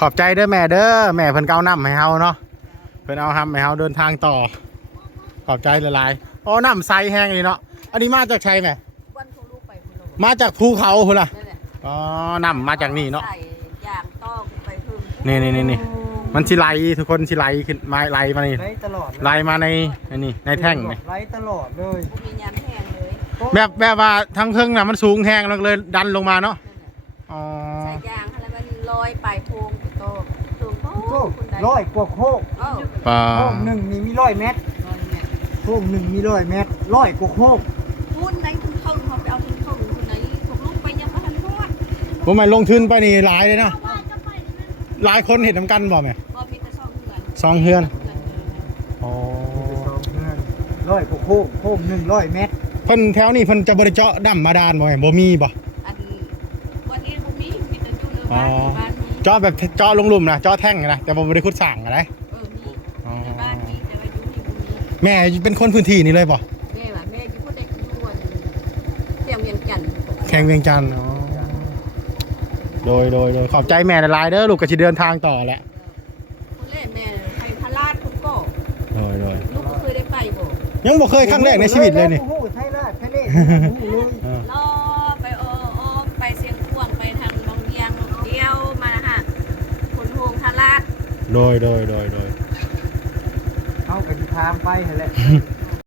ขอบใจเด้อแม่เด้อแม่เพิ่นเก้าน้ำให้เฮาเนาะเพิ่นเอาห้ำให้เฮาเดินทางต่อขอบใจหลายๆอ๋อน้ำใสแห้งเลยเนาะอันนี้มาจากชัยไหมวันของลูกไปคุณ มาจากภูเขาพุ่นล่ะ นั่นแหละ อ๋อน้ำมาจากนี่เนาะ ใส่ยางต้องไปพึ่ง นี่มันสิไหลทุกคนสิไหลขึ้นมาไหลมานี่ ไล่ตลอด ไหลมาในนี่ในแท่งนี่ ไล่ตลอดเลย มียามแห้งเลย แบบว่าทั้งเครื่องน่ะมันสูงแห้งแล้วเลยดันลงมาเนาะอ๋อ ใส่ยางอะไรมันลอยไปโพงโตสูงโต โค้ง100 กว่าโค้ง ปลา โค้งหนึ่งนี่มี100 เมตรโค้งหนึ่งมี100 เมตร100 กว่าโค้ง คุณไหนคุณเข้าเขาไปเอาคุณเข้าคุณไหนถูกลูกไปยังไม่ทันรอด บ่แม่นลงทุนไปนี่หลายเลยนะหลายคนเห็นนำกันบ่แม่ พอมีแต่สองเฮือนอ๋อ 100 กว่าโค้งโค้งหนึ่ง100 เมตร เพิ่นแถวนี้เพิ่นจะบ่ได้เจาะดํบาดาลบ่แม่บ่มีบ่ อันวันนี้บุมีมีแต่อยู่ในบ้านบ้านมี เจาะแบบเจาะลงหลุมนะเจาะแท่งนะแต่บ่ได้ขุดสร้างอะไร มีในบ้านมีแต่ว่าอยู่ที่บุมี แม่เป็นคนพื้นที่นี่เลยบ่ แม่ว่าแม่อยู่พูดได้อยู่วันเตียงเวียงจันทร์ แข่งเวียงจันทน์อ๋อโดยขอบใจแม่หลายๆเด้อลูกก็สิเดินทางต่อแหละ คุณเล่แม่ไปพลาดคุณก็ โดย ลูกเคยได้ไปบ่ ยังบ่เคยครั้งแรกในชีวิตเลยนี่ โอ้โหไทยราชทะเลเลย รอไปไปเสียงพ่วงไปทางบางเวียงเดียวมาฮะคุณโฮงทาราด โดย เอาไปทางไปแหละ